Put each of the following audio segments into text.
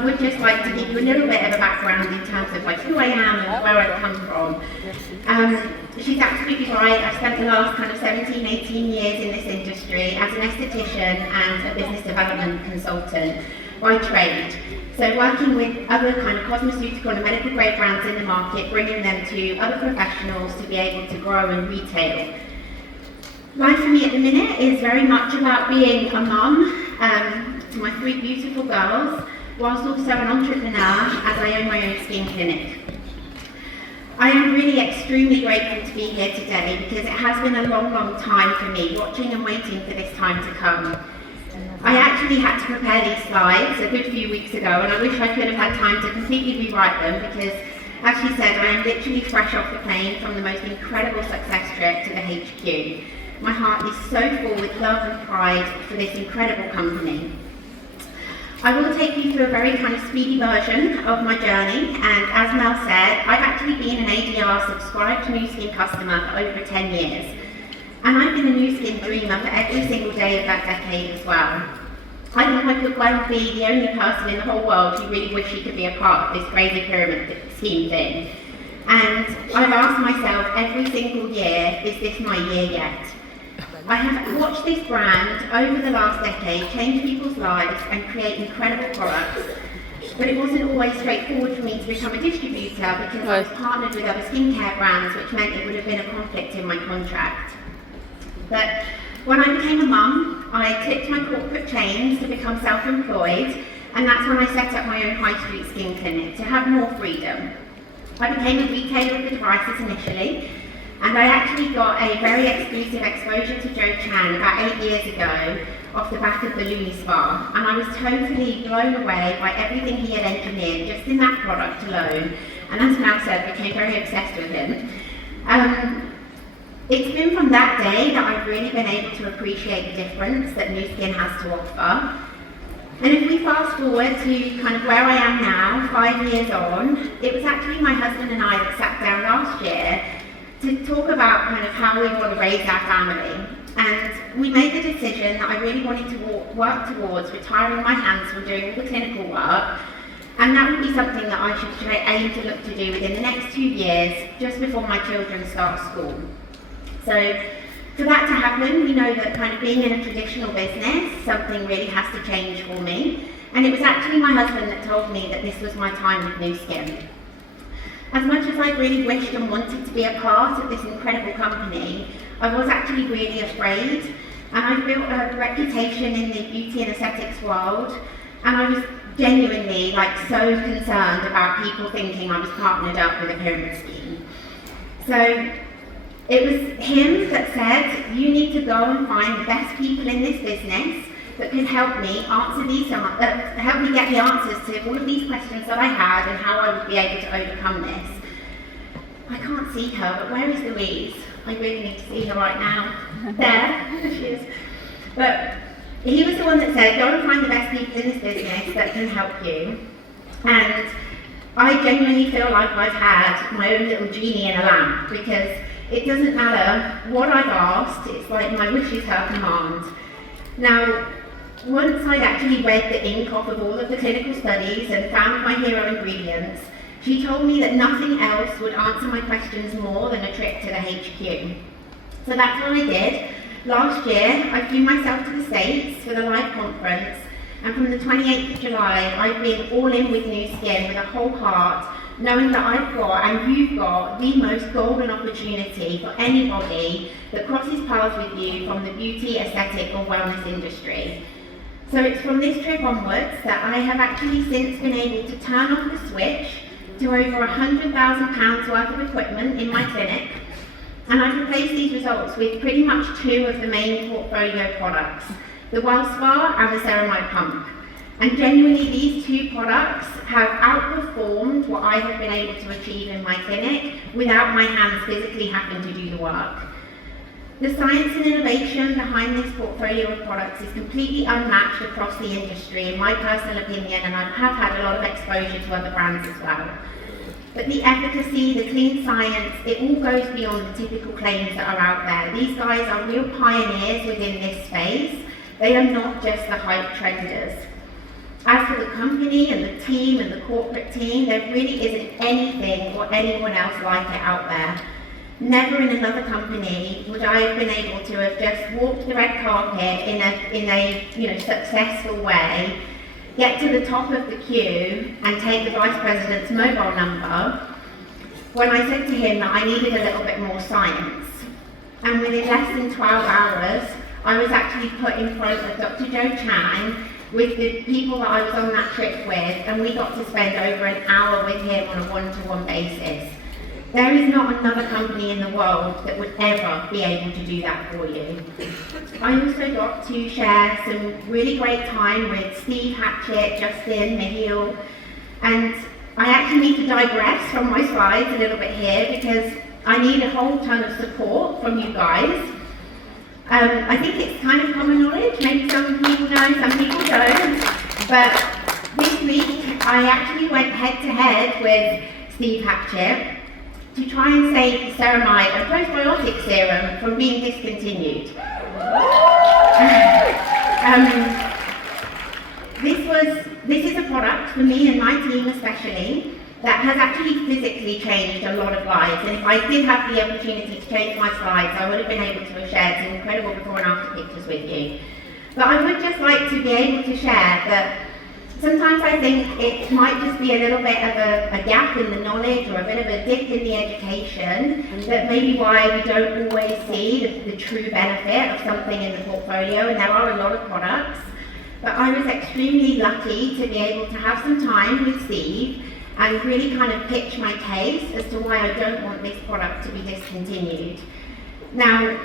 I would just like to give you a little bit of a background in terms of like who I am and where I've come from. She's absolutely right. I've spent the last kind of 17, 18 years in this industry as an esthetician and a business development consultant by trade. So working with other kind of cosmeceutical and medical grade brands in the market, bringing them to other professionals to be able to grow and retail. Life for me at the minute is very much about being a mum to my 3 beautiful girls, whilst also an entrepreneur as I own my own skin clinic. I am really extremely grateful to be here today because it has been a long, long time for me, watching and waiting for this time to come. I actually had to prepare these slides a good few weeks ago, and I wish I could have had time to completely rewrite them because, as she said, I am literally fresh off the plane from the most incredible success trip to the HQ. My heart is so full with love and pride for this incredible company. I will take you through a very kind of speedy version of my journey, and as Mel said, I've actually been an ADR subscribed Nu Skin customer for over 10 years. And I've been a Nu Skin dreamer for every single day of that decade as well. I think I could well be the only person in the whole world who really wished she could be a part of this crazy pyramid scheme thing. And I've asked myself every single year, is this my year yet? I have watched this brand over the last decade change people's lives and create incredible products. But it wasn't always straightforward for me to become a distributor because I was partnered with other skincare brands, which meant it would have been a conflict in my contract. But when I became a mum, I clipped my corporate chains to become self-employed, and that's when I set up my own high street skin clinic to have more freedom. I became a retailer of the devices initially, and I actually got a very exclusive exposure to Joe Chan about 8 years ago off the back of the Looney Spa, and I was totally blown away by everything he had engineered just in that product alone, and as Mel said, became very obsessed with him. It's been from that day that I've really been able to appreciate the difference that Nu Skin has to offer. And if we fast forward to kind of where I am now, 5 years on, it was actually my husband and I that sat down last year to talk about kind of how we want to raise our family. And we made the decision that I really wanted to work towards retiring my hands from doing all the clinical work, and that would be something that I should aim to look to do within the next 2 years, just before my children start school. So for that to happen, we know that kind of being in a traditional business, something really has to change for me. And it was actually my husband that told me that this was my time with Nu Skin. As much as I really wished and wanted to be a part of this incredible company, I was actually really afraid. And I built a reputation in the beauty and aesthetics world, and I was genuinely so concerned about people thinking I was partnered up with a pyramid scheme. So it was him that said, you need to go and find the best people in this business that could help me answer help me get the answers to all of these questions that I had and how I would be able to overcome this. I can't see her, but where is Louise? I really need to see her right now. There she is. But he was the one that said, go and find the best people in this business that can help you. And I genuinely feel like I've had my own little genie in a lamp, because it doesn't matter what I've asked, it's like my wish is her command. Now, once I'd actually read the ink off of all of the clinical studies and found my hero ingredients, she told me that nothing else would answer my questions more than a trip to the HQ. So that's what I did. Last year, I flew myself to the States for the live conference, and from the 28th of July, I've been all in with Nu Skin with a whole heart, knowing that I've got, and you've got, the most golden opportunity for anybody that crosses paths with you from the beauty, aesthetic or wellness industry. So it's from this trip onwards that I have actually since been able to turn off the switch to over £100,000 worth of equipment in my clinic, and I've replaced these results with pretty much 2 of the main portfolio products, the Well Spa and the Ceramide Pump. And genuinely, these 2 products have outperformed what I have been able to achieve in my clinic without my hands physically having to do the work. The science and innovation behind this portfolio of products is completely unmatched across the industry, in my personal opinion, and I have had a lot of exposure to other brands as well. But the efficacy, the clean science, it all goes beyond the typical claims that are out there. These guys are real pioneers within this space. They are not just the hype trenders. As for the company and the team and the corporate team, there really isn't anything or anyone else like it out there. Never in another company would I have been able to have just walked the red carpet in a successful way, get to the top of the queue and take the vice president's mobile number when I said to him that I needed a little bit more science. And within less than 12 hours, I was actually put in front of Dr. Joe Chang with the people that I was on that trip with, and we got to spend over an hour with him on a one-to-one basis. There is not another company in the world that would ever be able to do that for you. I also got to share some really great time with Steve Hatchett, Justin, Michiel, and I actually need to digress from my slides a little bit here because I need a whole ton of support from you guys. I think it's kind of common knowledge, maybe some people know, some people don't, but this week I actually went head-to-head with Steve Hatchett to try and save the ceramide and postbiotic serum from being discontinued. This is a product for me and my team especially that has actually physically changed a lot of lives, and if I did have the opportunity to change my slides, I would have been able to have shared some incredible before and after pictures with you. But I would just like to be able to share that sometimes I think it might just be a little bit of a gap in the knowledge or a bit of a dip in the education, that maybe why we don't always see the true benefit of something in the portfolio, and there are a lot of products. But I was extremely lucky to be able to have some time with Steve and really kind of pitch my case as to why I don't want this product to be discontinued. Now,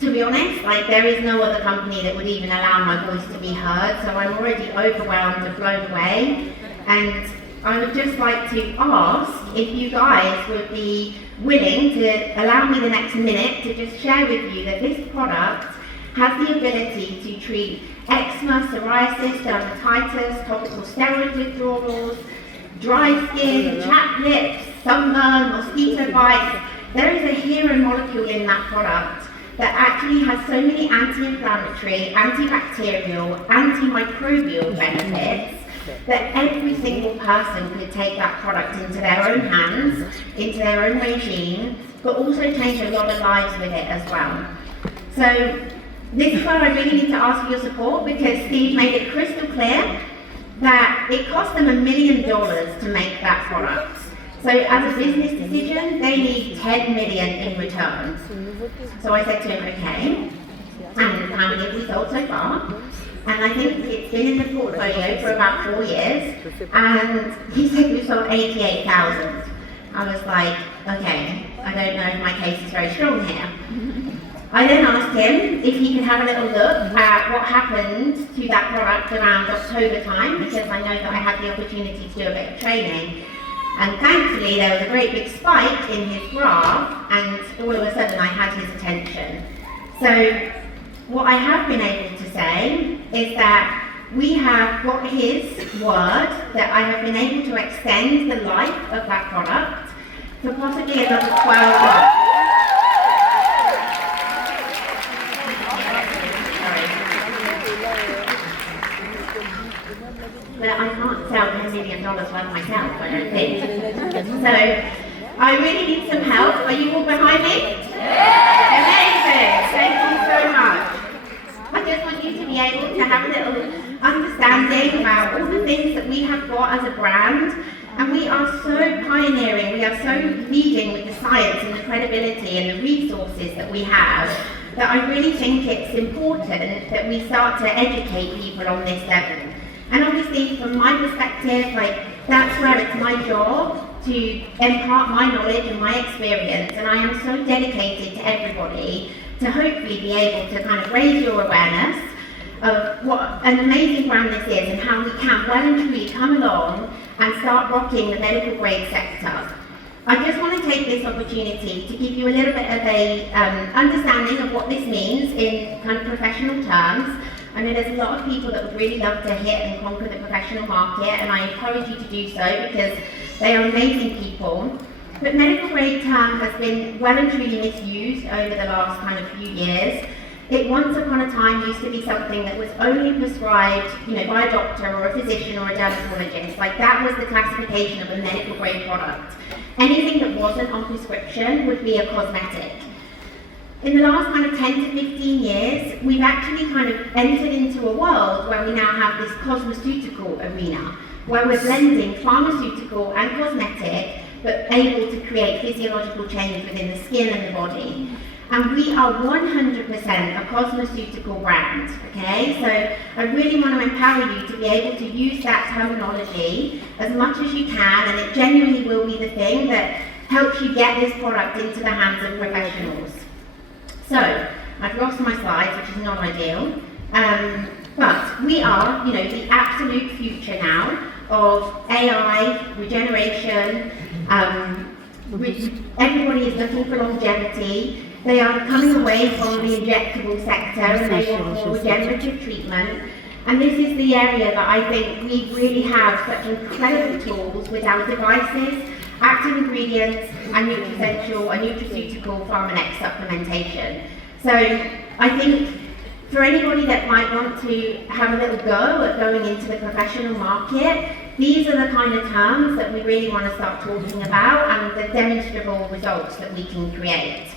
to be honest, there is no other company that would even allow my voice to be heard, so I'm already overwhelmed and blown away. And I would just like to ask if you guys would be willing to allow me the next minute to just share with you that this product has the ability to treat eczema, psoriasis, dermatitis, topical steroid withdrawals, dry skin, chapped lips, sunburn, mosquito bites. There is a hero molecule in that product that actually has so many anti-inflammatory, antibacterial, antimicrobial benefits that every single person could take that product into their own hands, into their own regime, but also change a lot of lives with it as well. So this is where I really need to ask for your support, because Steve made it crystal clear that it cost them $1 million to make that product. So as a business decision, they need $10 million in return. So I said to him, okay, and how many have we sold so far? And I think it's been in the portfolio for about 4 years, and he said we sold 88,000. I was like, okay, I don't know if my case is very strong here. I then asked him if he could have a little look at what happened to that product around October time, because I know that I had the opportunity to do a bit of training. And thankfully there was a great big spike in his graph, and all of a sudden I had his attention. So what I have been able to say is that we have got his word that I have been able to extend the life of that product for possibly another 12 months. But I can't sell $10 million worth myself, I don't think. So I really need some help. Are you all behind me? Yeah. Amazing! Thank you so much. I just want you to be able to have a little understanding about all the things that we have got as a brand. And we are so pioneering, we are so leading with the science and the credibility and the resources that we have, that I really think it's important that we start to educate people on this level. And obviously, from my perspective, that's where it's my job to impart my knowledge and my experience, and I am so dedicated to everybody to hopefully be able to kind of raise your awareness of what an amazing brand this is and how we can well and truly come along and start rocking the medical grade sector. I just want to take this opportunity to give you a little bit of a understanding of what this means in kind of professional terms. I know there's a lot of people that would really love to hit and conquer the professional market, and I encourage you to do so because they are amazing people. But medical grade term has been well and truly misused over the last kind of few years. it once upon a time used to be something that was only prescribed, by a doctor or a physician or a dermatologist. Like, that was the classification of a medical grade product. Anything that wasn't on prescription would be a cosmetic. In the last kind of 10 to 15 years, we've actually kind of entered into a world where we now have this cosmeceutical arena, where we're blending pharmaceutical and cosmetic, but able to create physiological change within the skin and the body. And we are 100% a cosmeceutical brand, okay? So I really want to empower you to be able to use that terminology as much as you can, and it genuinely will be the thing that helps you get this product into the hands of professionals. So, I've lost my slides, which is not ideal, but we are, the absolute future now of AI, regeneration. Everybody is looking for longevity. They are coming away from the injectable sector and they want more regenerative treatment. And this is the area that I think we really have such incredible tools with our devices, active ingredients, and nutricential and nutraceutical Pharmanex supplementation. So I think for anybody that might want to have a little go at going into the professional market, these are the kind of terms that we really want to start talking about and the demonstrable results that we can create.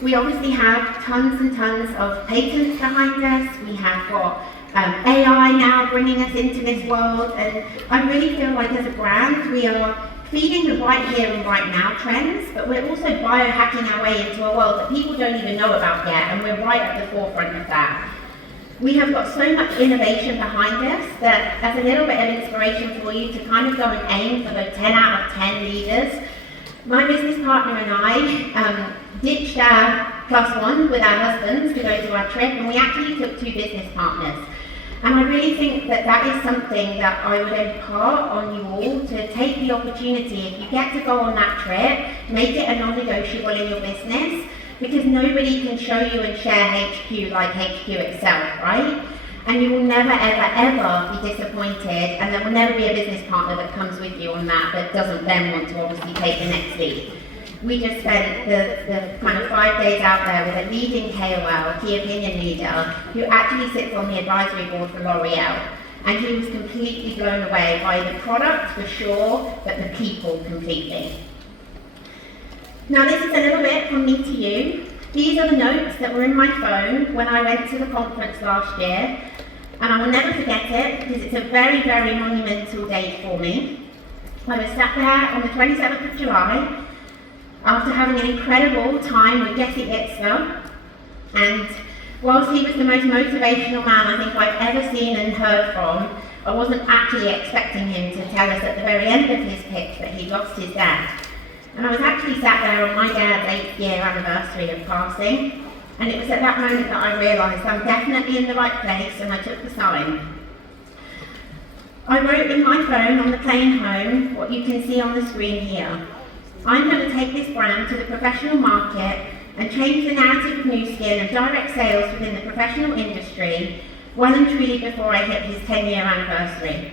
We obviously have tons and tons of patents behind us. We have got AI now bringing us into this world, and I really feel like as a brand we are feeding the right here and right now trends, but we're also biohacking our way into a world that people don't even know about yet, and we're right at the forefront of that. We have got so much innovation behind us that as a little bit of inspiration for you to kind of go and aim for the 10 out of 10 leaders, my business partner and I ditched our +1 with our husbands to go to our trip, and we actually took 2 business partners. And I really think that that is something that I would impart on you all, to take the opportunity, if you get to go on that trip, make it a non-negotiable in your business, because nobody can show you and share HQ like HQ itself, right? And you will never, ever, ever be disappointed, and there will never be a business partner that comes with you on that doesn't then want to obviously take the next lead. We just spent the kind of 5 days out there with a leading KOL, key opinion leader, who actually sits on the advisory board for L'Oreal. And he was completely blown away by the product for sure, but the people completely. Now this is a little bit from me to you. These are the notes that were in my phone when I went to the conference last year. And I will never forget it because it's a very, very monumental date for me. I was sat there on the 27th of July after having an incredible time with Jesse Itzler, and whilst he was the most motivational man I think I've ever seen and heard from, I wasn't actually expecting him to tell us at the very end of his pitch that he lost his dad. And I was actually sat there on my dad's 8th year anniversary of passing, and it was at that moment that I realised I'm definitely in the right place, and I took the sign. I wrote in my phone on the plane home what you can see on the screen here. I'm going to take this brand to the professional market and change the narrative of Nu Skin and direct sales within the professional industry well and truly before I hit his 10-year anniversary.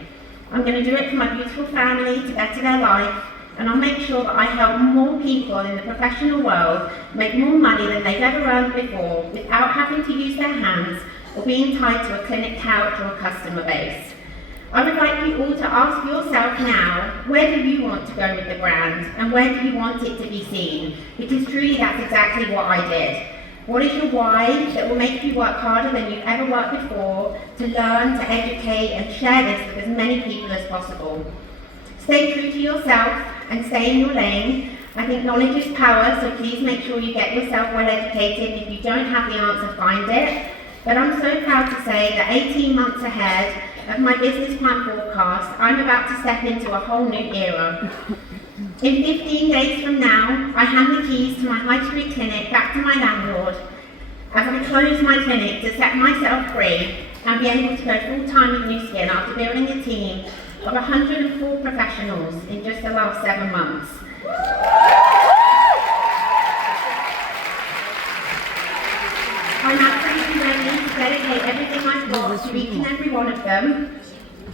I'm going to do it for my beautiful family to better their life, and I'll make sure that I help more people in the professional world make more money than they've ever earned before without having to use their hands or being tied to a clinic couch or a customer base. I would like you all to ask yourself now, where do you want to go with the brand, and where do you want it to be seen? Because truly that's exactly what I did. What is your why that will make you work harder than you've ever worked before to learn, to educate and share this with as many people as possible? Stay true to yourself and stay in your lane. I think knowledge is power, so please make sure you get yourself well educated. If you don't have the answer, find it. But I'm so proud to say that 18 months ahead of my business plan forecast, I'm about to step into a whole new era. In 15 days from now, I hand the keys to my high street clinic back to my landlord as I close my clinic to set myself free and be able to go full-time with Nu Skin after building a team of 104 professionals in just the last 7 months. I'm absolutely ready to dedicate everything I've got to each and every one of them.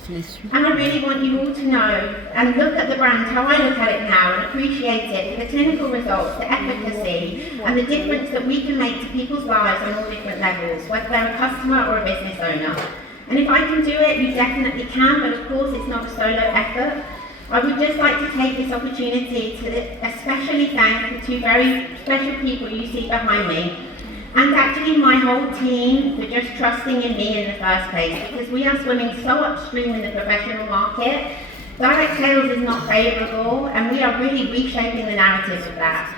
And I really want you all to know and look at the brand how I look at it now and appreciate it for the clinical results, the efficacy and the difference that we can make to people's lives on all different levels, whether they're a customer or a business owner. And if I can do it, you definitely can, but of course it's not a solo effort. I would just like to take this opportunity to especially thank the two very special people you see behind me, and actually my whole team for just trusting in me in the first place, because we are swimming so upstream in the professional market. Direct sales is not favourable, and we are really reshaping the narrative of that.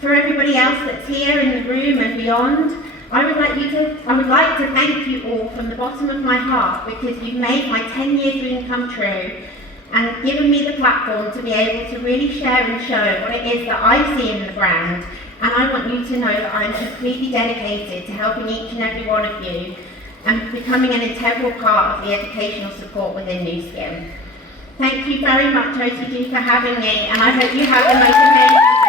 For everybody else that's here in the room and beyond, I would like to thank you all from the bottom of my heart, because you've made my 10-year dream come true and given me the platform to be able to really share and show what it is that I see in the brand. And I want you to know that I'm completely dedicated to helping each and every one of you and becoming an integral part of the educational support within Nu Skin. Thank you very much, OTG, for having me, and I hope you have the most amazing